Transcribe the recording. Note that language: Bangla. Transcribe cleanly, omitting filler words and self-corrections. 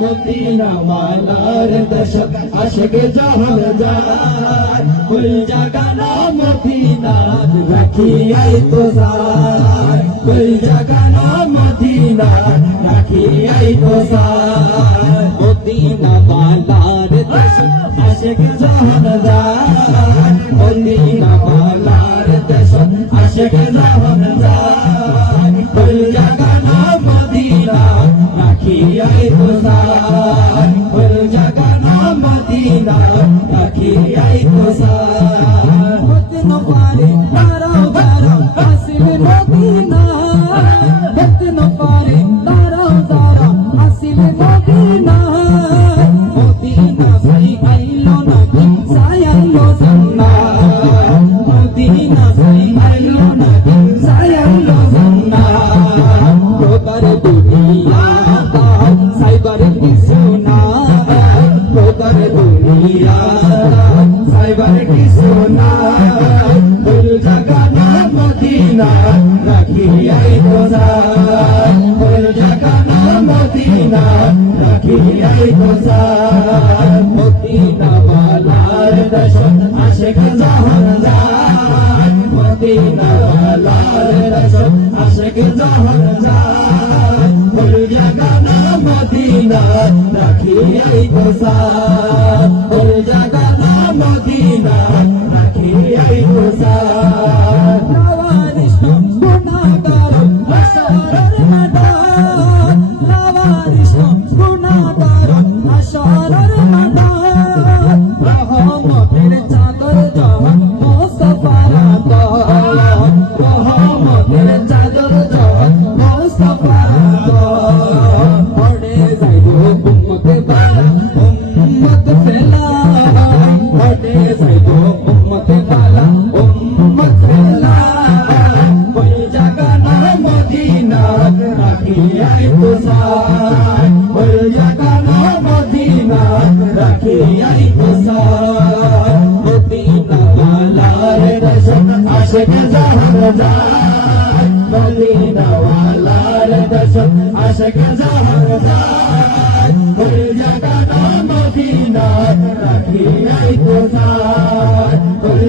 মদিনা ওয়ালার দশক আশিক জাহান যায় কুল জাগানা মদিনা রাখি আই তো যায় কুল জাগানা মদিনা রাখি আই তো যায় মদিনা ওয়ালার দশক আশিক জাহান যায় মদিনা ওয়ালার দশক আশিক জাহান যায় কুল জাগানা মদিনা রাখি আই তো যায় কুল জাগানা মদিনা রাখি আই তো যায় হতে না পারে দাঁড়াও দাঁড়াও আসিবে মদিনা হতে না পারে দাঁড়াও দাঁড়াও আসিবে মদিনা মদিনা সাই আইলো না সাই আইলো জান্নাত মদিনা সাই আইলো না সাই আইলো জান্নাত খোদার দুনিয়া সাইবার কিছু না খোদার দুনিয়া সাইবার কিছু না ফুল জাগানা মদিনা রাখি আই তো যায় ফুল জাগানা মদিনা রাখি আই তো যায় মদিনা ওয়ালার দশক আশিক জাহান যায় মদিনা ওয়ালার দশক আশিক জাহান যায় ফুল জাগানা মদিনা রাখি আই তো যায় ফুল জাগানা মদিনা রাখি আই তো যায় নওয়ারিশ গুনাহগার হাসরের ময়দান নওয়ারিশ গুনাহগার হাসরের ময়দান রহমতের চাদর জওয়ান মুস্তাফার দল রহমতের চাদর জওয়ান মুস্তাফার দল পড়ে যাইব উম্মতে বালা উম্মত ফেলা পড়ে যাইব উম্মতে বালা উম্মত ফেলা কোন জাগানা মদিনা রাখি আই তো যায় কোন জাগানা মদিনা রাখি আই তো যায় মদিনা ওয়ালার দশক আশিক জাহান যায় মদিনা ওয়ালার দশক আশিক জাহান যায় কোন জাগানা মদিনা রাখি আই তো যায় কোন